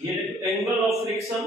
ये angle of friction,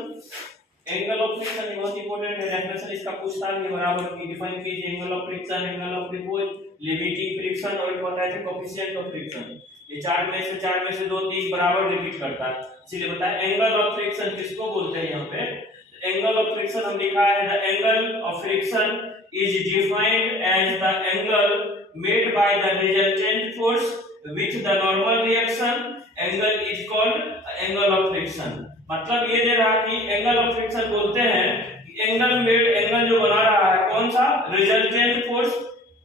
angle of friction बहुत important है, डेफिनेशन इसका पूछता है, बराबर की डिफाइन कीजिए angle of friction, angle of repose, limiting friction और एक होता है कोएफिशिएंट ऑफ फ्रिक्शन। ये चार में से दो तीन बराबर रिपीट करता है, इसलिए बताया एंगल ऑफ फ्रिक्शन किसको बोलते हैं। यहाँ पे एंगल ऑफ फ्रिक्शन हम लिखा है the angle of friction is defined as the angle made by the resultant force with the normal reaction, angle is called angle of friction. मतलब ये दे रहा कि एंगल ऑफ फ्रिक्शन बोलते हैं कि एंगल मेड, एंगल जो बना रहा है कौन सा, रिजल्टेंट फोर्स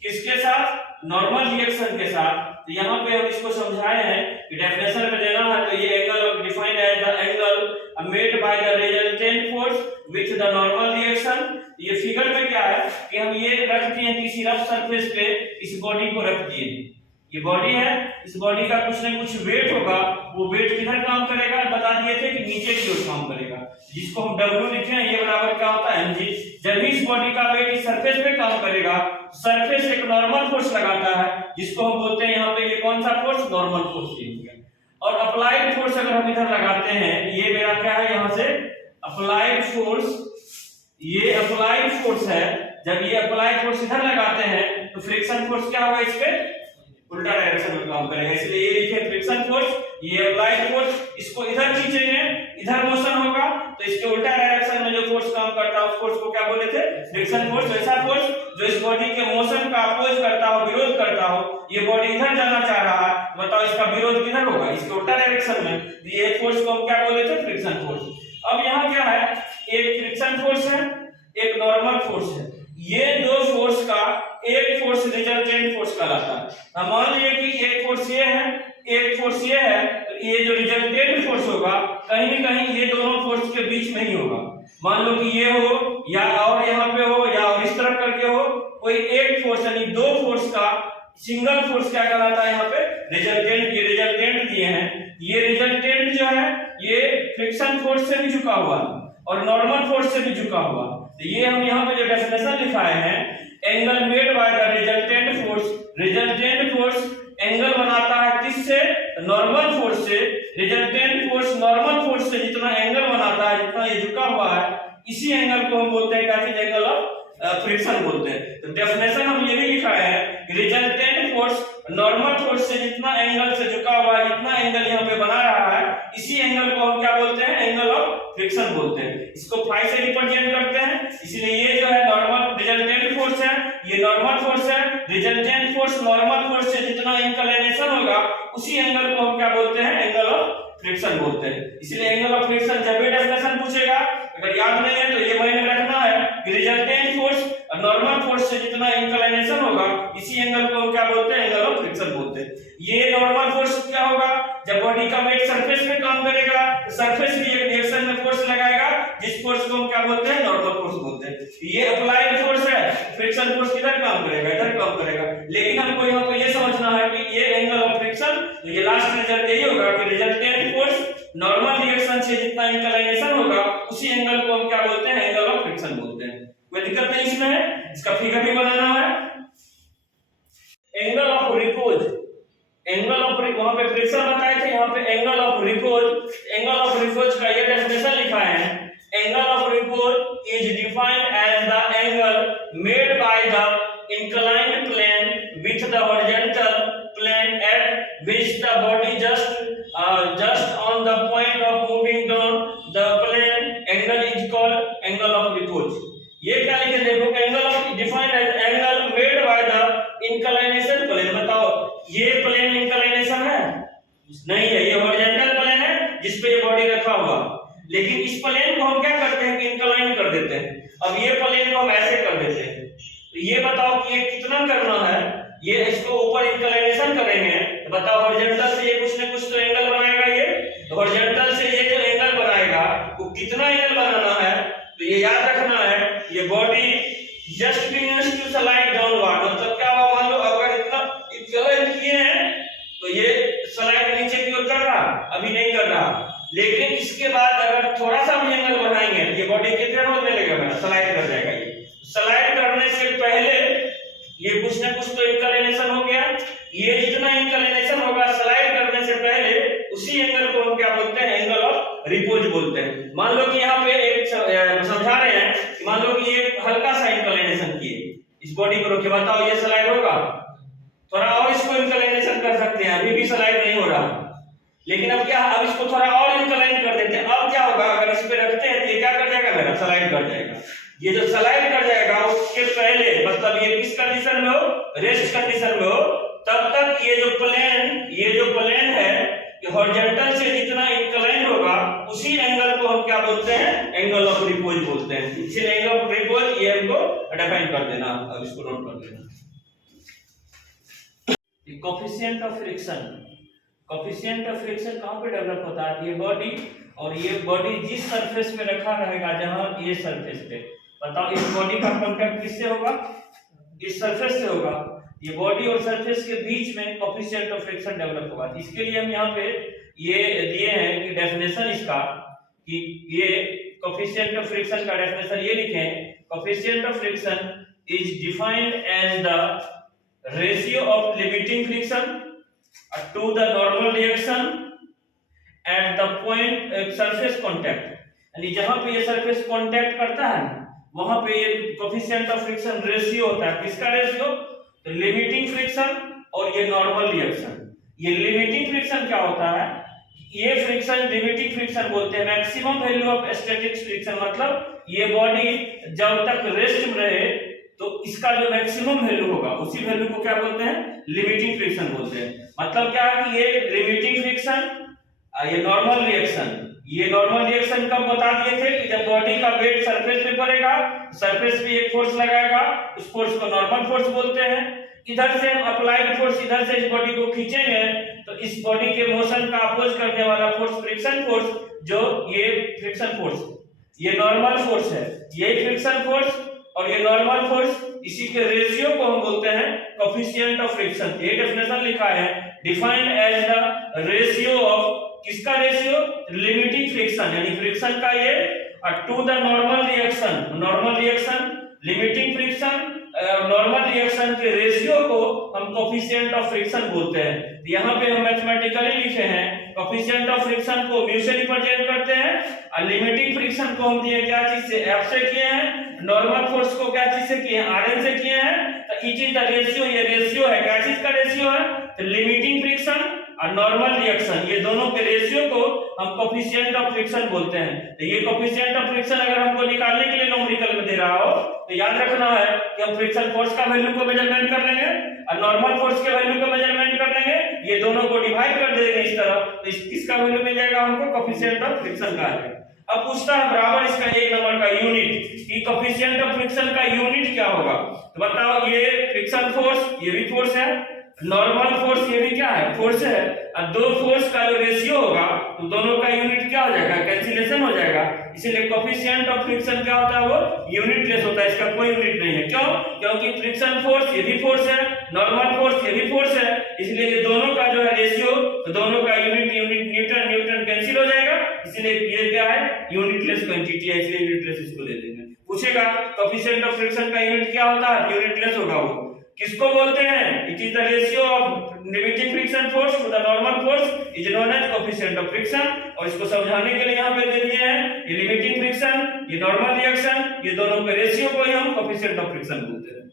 किसके साथ, नॉर्मल रिएक्शन के साथ। तो यहाँ पे हम इसको समझाए हैं कि डेफिनेशन में देना है तो ये angle of defined as the angle made by the resultant force with the normal reaction. ये फिगर में क्या है कि हम ये रख दिए किसी रफ सरफेस पे, इस बॉडी को रख दिए, ये बॉडी है, इस बॉडी का कुछ न कुछ वेट होगा, वो वेट किधर काम करेगा, बता दिए थे कि नीचे की ओर काम करेगा, जिसको हम W लिखे हैं, ये बराबर क्या होता है mg। जब भी इस बॉडी का वेट इस सरफेस पे काम करेगा, सरफेस एक नॉर्मल फोर्स लगाता है, जिसको हम बोलते हैं यहाँ पे ये कौन सा फोर्स, नॉर्मल फोर्स ये हो गया। और अप्लाइड फोर्स अगर हम इधर लगाते हैं, ये मेरा क्या है यहाँ से अप्लाइड फोर्स, ये अप्लाइड फोर्स है, जब ये अप्लाइड फोर्स इधर लगाते हैं तो फ्रिक्शन फोर्स क्या होगा, इस पे उल्टा डायरेक्शन में काम करेगा, इसलिए ये लिखे फ्रिक्शन फोर्स, ये अप्लाइड फोर्स, इसको इधर खींचेंगे, इधर मोशन होगा तो इसके उल्टा डायरेक्शन में जो फोर्स काम करता है उस फोर्स को क्या बोले थे, फ्रिक्शन फोर्स। ऐसा फोर्स जो इस बॉडी के मोशन का अपोज करता हो, विरोध करता हो, ये बॉडी इधर जाना चाह रहा है, बताओ इसका विरोध किधर होगा, इसके उल्टा डायरेक्शन में, ये फोर्स को हम क्या बोले थे, फ्रिक्शन फोर्स। अब यहाँ क्या है, एक फ्रिक्शन फोर्स है, एक नॉर्मल फोर्स है, ये दो फोर्स का एक फोर्स रिजल्टेंट फोर्स कहलाता है। मान लीजिए कि एक फोर्स ये है, एक फोर्स ये है, तो ये जो रिजल्टेंट फोर्स होगा कहीं न कहीं ये दोनों फोर्स के बीच में ही होगा। मान लो कि ये हो या और यहाँ पे हो या और इस तरफ करके हो, कोई एक फोर्स यानी दो फोर्स का सिंगल फोर्स क्या कहलाता है, यहाँ पे रिजल्टेंट। ये रिजल्टेंट दिए हैं, ये रिजल्टेंट जो है ये फ्रिक्शन फोर्स से भी झुका हुआ और नॉर्मल फोर्स से भी झुका हुआ। तो ये हम यहाँ पे जो डेफिनेशन लिखाए हैं, angle made by the resultant force, resultant force angle बनाता है किससे, नॉर्मल फोर्स से। रिजल्टेंट फोर्स नॉर्मल फोर्स से जितना एंगल बनाता है, जितना ये झुका हुआ है, इसी एंगल को हम बोलते हैं क्या चीज, एंगल ऑफ फ्रिक्शन बोलते हैं। तो डेफिनेशन हम ये भी लिखाए हैं, रिजल्टेंट फोर्स नॉर्मल फोर्स से जितना एंगल से झुका हुआ है, जितना एंगल यहाँ पे बना रहा है, इसी एंगल को हम क्या बोलते हैं, एंगल ऑफ फ्रिक्शन बोलते हैं। इसको फाई से रिप्रेजेंट करते हैं, इसलिए ये जो है नॉर्मल रिजल्टेंट फोर्स है, ये नॉर्मल फोर्स है। रिजल्टेंट फोर्स नॉर्मल फोर्स से जितना इंक्लिनेशन होगा, उसी एंगल को हम क्या बोलते हैं, एंगल ऑफ फ्रिक्शन बोलते हैं। इसलिए एंगल ऑफ फ्रिक्शन जब भी डेफिनेशन पूछेगा, अगर याद नहीं है तो ये माइंड में रखना है कि रिजल्टेंट फोर्स और नॉर्मल फोर्स से जितना इंक्लिनेशन होगा, इसी एंगल को हम क्या बोलते हैं, एंगल ऑफ फ्रिक्शन बोलते हैं। ये नॉर्मल फोर्स क्या होगा, जब बॉडी का वेट सरफेस पे काम करेगा तो सरफेस भी एक डायरेक्शन में फोर्स लगाएगा, जिस फोर्स को हम क्या बोलते हैं, नॉर्मल फोर्स बोलते हैं। ये अप्लाइड फोर्स है, फ्रिक्शन फोर्स किधर काम करेगा, इधर काम करेगा। लेकिन हमको यहाँ पे ये समझना है कि ये एंगल ऑफ फ्रिक्शन, तो ये लास्ट रिजल्ट यही होगा कि रिजल्टेंट फोर्स नॉर्मल रिएक्शन से जितना इंक्लिनेशन होगा, उसी एंगल को हम क्या बोलते हैं, एंगल ऑफ फ्रिक्शन बोलते हैं। कोई दिक्कत नहीं इसमें है, इसका फिगर भी बनाना है। Angle of repose, angle of, वहां पे फ्रिक्शन बताए थे, यहाँ पे angle of repose. Angle of repose का ये डेफिनेशन लिखा है, angle of repose is defined as the angle made by the inclined plane with the horizontal plane at which the body just on the point of moving down the plane, angle is called angle of repose। ये क्या लिखे देखो, angle of defined as angle made by the inclination plane. बताओ ये plane inclination है, नहीं है, ये हॉरिजॉन्टल प्लेन है जिस पे ये बॉडी रखा हुआ, लेकिन इस प्लेन को हम क्या करते हैं कि इंक्लाइन कर देते हैं। अब ये प्लेन को हम ऐसे कर देते हैं, तो ये बताओ कि ये कितना करना है, ये इसको ऊपर इंक्लिनेशन करेंगे, तो बताओ हॉरिजॉन्टल से ये कुछ न कुछ तो एंगल बनाएगा, ये हॉरिजॉन्टल से ये जो एंगल बनाएगा वो कितना एंगल बनाना है, तो ये याद रखना है, ये body just begins to slide downward. मतलब क्या हुआ, मान लो अगर इतना इंक्लाइन किए हैं तो ये स्लाइड नीचे की ओर कर रहा, अभी नहीं कर रहा, लेकिन इसके बाद अगर थोड़ा सा भी एंगल बढ़ाएंगे, ये बॉडी कितने होने लगेगा, स्लाइड कर जाएगा। ये स्लाइड करने से पहले ये कुछ न कुछ तो इंक्लिनेशन हो गया, ये जितना इंक्लिनेशन होगा स्लाइड करने से पहले, उसी एंगल को हम क्या बोलते हैं, एंगल ऑफ रिपोज बोलते हैं। मान लो कि यहाँ पे एक समझा रहे हैं कि मान लो कि ये हल्का सा इंक्लिनेशन किए, इस बॉडी को रोके, बताओ ये स्लाइड होगा? थोड़ा और इसको इंक्लिनेशन कर सकते हैं, अभी भी स्लाइड नहीं हो रहा, लेकिन अब क्या, अब इसको थोड़ा और इंक्लाइन कर देते हैं। अब क्या होगा, अगर इस पे रखते हैं तो ये क्या कर जाएगा, मेरा स्लाइड कर जाएगा। ये जो स्लाइड कर जाएगा उसके पहले, मतलब ये किस कंडीशन में हो, रेस्ट कंडीशन में हो, तब तक ये जो प्लेन है ये हॉरिजॉन्टल से जितना इंक्लाइन होगा उसी एंगल को हम क्या बोलते हैं, एंगल ऑफ रिपोज बोलते हैं। इसीलिए एंगल ऑफ रिपोज ये हमको डिफाइन कर देना, अब इसको नोट कर लेना। Coefficient of friction, coefficient of friction कहां पे डेवलप होता है, ये बॉडी, और ये बॉडी जिस सरफेस पे रखा रहेगा, जहां ये सरफेस पे, बताओ इस बॉडी का कांटेक्ट किससे होगा, इस सरफेस से होगा। ये बॉडी और सरफेस के बीच में कोएफिशिएंट ऑफ फ्रिक्शन डेवलप होगा। इसके लिए हम यहाँ पे ये दिए हैं कि डेफिनेशन इसका, कि ये कोएफिशिएंट ऑफ फ्रिक्शन का डेफिनेशन ये लिखें, coefficient of friction is defined as the ratio of limiting friction to the normal reaction at the point surface contact, यानी जहां पे ये सरफेस कांटेक्ट करता है वहां पे ये कोएफिशिएंट ऑफ फ्रिक्शन रेशियो होता है। किसका रेशियो, तो लिमिटिंग फ्रिक्शन और ये नॉर्मल रिएक्शन। ये लिमिटिंग फ्रिक्शन क्या होता है, ये फ्रिक्शन लिमिटिंग फ्रिक्शन बोलते हैं। Maximum value of static friction, मतलब ये बॉडी जब तक रेस्ट में रहे तो इसका जो मैक्सिमम वैल्यू होगा उसी वैल्यू को क्या बोलते हैं, लिमिटिंग फ्रिक्शन बोलते हैं। मतलब क्या है कि ये लिमिटिंग फ्रिक्शन, ये नॉर्मल रिएक्शन, ये नॉर्मल रिएक्शन कब बता दिए थे कि जब बॉडी का वेट सरफेस पे पड़ेगा, सरफेस पे एक फोर्स लगाएगा, उस फोर्स को नॉर्मल फोर्स बोलते हैं। इधर से हम अप्लाइड फोर्स इधर से इस बॉडी को खींचेंगे तो इस बॉडी के मोशन का अपोज करने वाला फोर्स फ्रिक्शन फोर्स, जो ये फ्रिक्शन फोर्स, ये नॉर्मल फोर्स है, ये फ्रिक्शन फोर्स और ये नॉर्मल फोर्स, इसी के रेशियो को हम बोलते हैं कोएफिशिएंट ऑफ फ्रिक्शन। ये डेफिनेशन लिखा है, defined as the ratio of, किसका रेशियो, लिमिटिंग फ्रिक्शन, यानी फ्रिक्शन का ये to the normal reaction, normal reaction, limiting friction, normal reaction के रेशियो को हम कोएफिशिएंट ऑफ फ्रिक्शन बोलते हैं। तो यहाँ पे हम मैथमेटिकली लिखे हैं, कोएफिशिएंट ऑफ फ्रिक्शन को म्यू से रिप्रेजेंट करते हैं, और लिमिटिंग फ्रिक्शन को हम दिए क्या चीज से, एफ से किए हैं, नॉर्मल फोर्स को क्या चीज से किए हैं, आरएन से किए हैं। तो इट इज द रेशियो, ये रेशियो है, क्या चीज का रेशियो है, तो लिमिटिंग फ्रिक्शन और नॉर्मल रिएक्शन, ये दोनों के रेशियो को हम कोएफिशिएंट ऑफ फ्रिक्शन बोलते हैं। तो ये कोएफिशिएंट ऑफ फ्रिक्शन अगर हमको निकालने के लिए न्यूमेरिकल में दे रहा हो तो याद रखना है कि हम फ्रिक्शन फोर्स का वैल्यू को मेजरमेंट कर लेंगे और नॉर्मल फोर्स के वैल्यू को मेजरमेंट कर लेंगे, ये दोनों को डिवाइड कर देंगे इस तरह, तो किसका वैल्यू मिल जाएगा हमको, कोएफिशिएंट ऑफ फ्रिक्शन का है। अब पूछता है बराबर इसका एक नंबर का यूनिट, कि कोएफिशिएंट ऑफ फ्रिक्शन का यूनिट क्या होगा। तो बताओ, ये फ्रिक्शन फोर्स, ये भी फोर्स है, नॉर्मल फोर्स ये भी क्या है, फोर्स है, और दो फोर्स का जो रेशियो होगा तो दोनों का यूनिट क्या हो जाएगा, कैंसिलेशन हो जाएगा। इसीलिए कोएफिशिएंट ऑफ फ्रिक्शन क्या होता है, वो यूनिटलेस होता है, इसका कोई यूनिट नहीं है। क्यों, क्योंकि फ्रिक्शन फोर्स ये भी फोर्स है, नॉर्मल फोर्स ये भी फोर्स है, इसलिए ये दोनों का जो है रेशियो, तो दोनों का यूनिट न्यूटन न्यूटन कैंसिल हो जाएगा, इसलिए ये क्या है, यूनिटलेस क्वांटिटी है, इसलिए यूनिटलेस इसको दे देंगे। पूछेगा कोएफिशिएंट ऑफ फ्रिक्शन का यूनिट क्या होता है, यूनिटलेस होगा। वो किसको बोलते हैं, it is the ratio of limiting friction force to the normal force is known as coefficient of friction. और इसको समझाने के लिए यहाँ पे दे दिए हैं, ये लिमिटिंग फ्रिक्शन, ये नॉर्मल रिएक्शन, ये दोनों के रेशियो को ही हम कोएफिशिएंट ऑफ फ्रिक्शन बोलते हैं।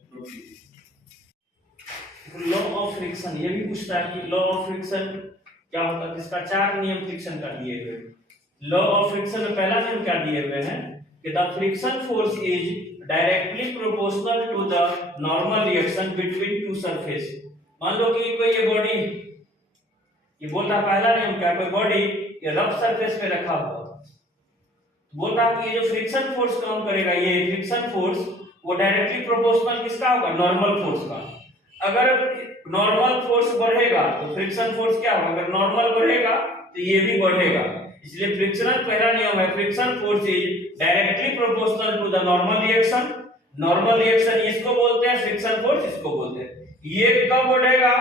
लॉ ऑफ फ्रिक्शन, ये भी पूछता है कि लॉ ऑफ फ्रिक्शन क्या होता है, जिसका चार नियम फ्रिक्शन का दिए हुए। लॉ ऑफ फ्रिक्शन में पहला नियम क्या दिए हुए हैं कि the friction force is directly proportional to the normal reaction between two surface. मान लो कि कोई ये बॉडी, ये बोल रहा पहला नियम क्या, कोई बॉडी ये रफ सरफेस पे रखा हुआ, बोल रहा कि ये जो फ्रिक्शन फोर्स काम करेगा, ये फ्रिक्शन फोर्स वो डायरेक्टली प्रोपोर्शनल किसका होगा, नॉर्मल फोर्स का। अगर नॉर्मल फोर्स बढ़ेगा तो फ्रिक्शन फोर्स क्या होगा, अगर नॉर्मल बढ़ेगा तो ये भी बढ़ेगा। इसलिए फ्रिक्शनल पहला नियम है, friction force is directly proportional to the normal reaction. Normal reaction इसको बोलते हैं, फ्रिक्शन फोर्स इसको बोलते हैं। ये कब बढ़ेगा,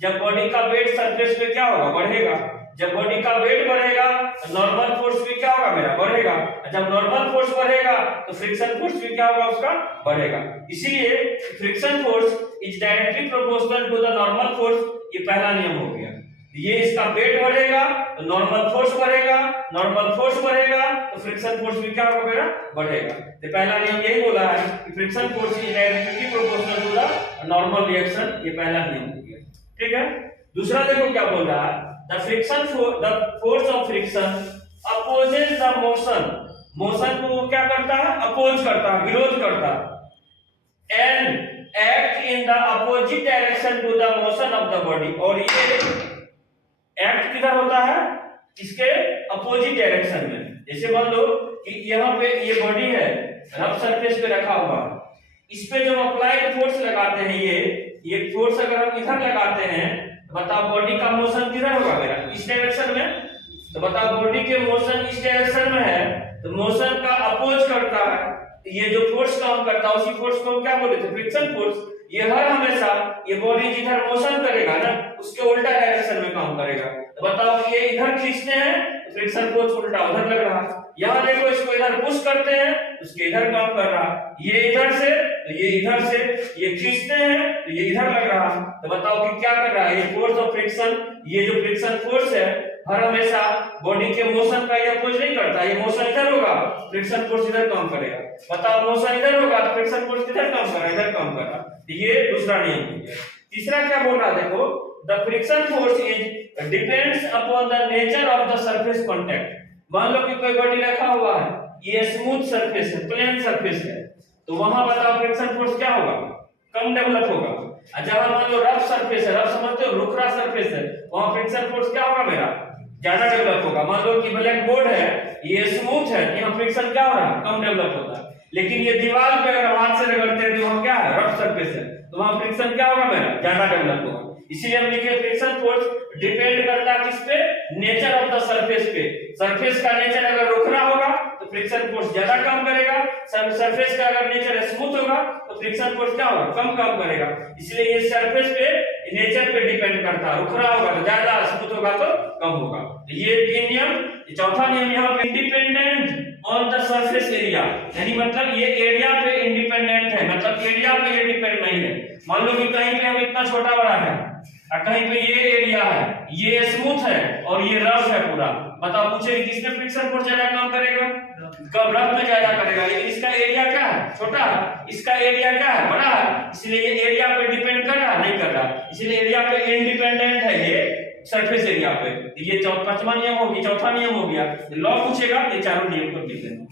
जब बॉडी का वेट सरफेस पे क्या होगा, बढ़ेगा। जब बॉडी का वेट बढ़ेगा तो नॉर्मल फोर्स भी क्या होगा, मेरा बढ़ेगा। जब नॉर्मल फोर्स बढ़ेगा तो फ्रिक्शन फोर्स भी क्या होगा, उसका बढ़ेगा। इसीलिए friction force is directly proportional to the normal force, ये पहला नियम हो गया। ये इसका वेट बढ़ेगा तो नॉर्मल फोर्स बढ़ेगा, नॉर्मल फोर्स बढ़ेगा तो फ्रिक्शन फोर्स भी क्या होगा, बढ़ेगा। तो पहला नियम यही बोला है कि friction force is directly proportional to the normal reaction, ये पहला नियम हो गया। ठीक है, दूसरा देखो क्या बोल रहा है, the force of friction opposes the motion, motion को क्या करता है, अपोज करता है, विरोध करता है, and act in the opposite direction to the motion of the body, और ये एक्ट किधर होता है, इसके अपोजिट डायरेक्शन में। जैसे मान लो कि यहाँ पे ये बॉडी है, रफ सरफेस पे रखा हुआ, इस पे जो अप्लाइड फोर्स लगाते हैं, ये फोर्स अगर हम इधर लगाते हैं तो बताओ बॉडी का मोशन किधर होगा मेरा, इस डायरेक्शन में। तो बताओ बॉडी के मोशन इस डायरेक्शन में है तो मोशन का अपोज करता है, ये जो फोर्स काम करता है उसी फोर्स को हम क्या बोलते हैं, फ्रिक्शन फोर्स। ये हर हमेशा ये बॉडी जिधर मोशन करेगा ना उसके उल्टा डायरेक्शन में काम करेगा। तो बताओ ये इधर खींचते हैं तो फ्रिक्शन फोर्स उल्टा उधर लग रहा, यहाँ देखो इसको इधर पुश करते हैं उसके इधर काम कर रहा, ये इधर से तो ये इधर से, ये खींचते हैं तो ये इधर लग रहा। तो बताओ कि क्या कर रहा है, ये फोर्स ऑफ फ्रिक्शन, ये जो फ्रिक्शन फोर्स है हर हमेशा बॉडी के मोशन का ये अपोज नहीं करता, ये मोशन इधर होगा फ्रिक्शन फोर्स इधर काम करेगा। बताओ मोशन इधर होगा तो फ्रिक्शन फोर्स किधर काम कर रहा है, इधर काम कर रहा। ये दूसरा नियम हो गया। तीसरा क्या बोल रहा है, देखो the friction force is depends upon the nature of the surface contact. मान लो कि कोई बॉडी रखा हुआ है, ये स्मूथ सरफेस है, प्लेन सरफेस है, तो वहां बताओ फ्रिक्शन फोर्स क्या होगा, कम डेवलप होगा। जहां मान लो रफ सरफेस है, रफ समझते हो, रुखरा सरफेस है, वहां फ्रिक्शन फोर्स क्या होगा मेरा, ज्यादा डेवलप होगा। मान लो कि ब्लैक बोर्ड है, ये स्मूथ है, यहाँ फ्रिक्शन क्या हो रहा है, कम डेवलप होता है। लेकिन ये दीवार पे अगर हाथ से रगड़ते हैं तो वहां क्या है, रफ सरफेस है, तो वहां फ्रिक्शन क्या होगा मेरा, ज्यादा डेवलप होगा। इसीलिए हम लिखे फ्रिक्शन फोर्स डिपेंड करता है किस पे, नेचर ऑफ द सरफेस पे। सरफेस का नेचर अगर रुखरा होगा तो फ्रिक्शन फोर्स ज्यादा काम करेगा, सरफेस का अगर नेचर स्मूथ होगा तो फ्रिक्शन फोर्स क्या होगा, कम काम करेगा। इसलिए ये सरफेस पे नेचर पे डिपेंड करता है, रुखरा होगा तो ज्यादा, स्मूथ होगा तो कम होगा। ये तीन नियम। चौथा नियम यहाँ पे independent on the surface area, यानी मतलब ये एरिया पे इंडिपेंडेंट है, मतलब एरिया पे ये डिपेंड नहीं है। मान लो कि कहीं पे हम इतना छोटा बड़ा है और कहीं पे ये एरिया है, ये स्मूथ है और ये रफ है पूरा, बताओ पूछे किसमें फ्रिक्शन फोर्स ज्यादा काम करेगा, कब रफ में ज्यादा करेगा। लेकिन इसका एरिया क्या है, छोटा है, इसका एरिया क्या है, बड़ा है, इसलिए ये एरिया पे डिपेंड कर रहा नहीं कर रहा, इसलिए एरिया पे इंडिपेंडेंट है ये सरफेस एरिया पे। ये पांचवा नियम हो गया, चौथा नियम हो गया। लॉ पूछेगा ये चारों नियम को लिख लेना।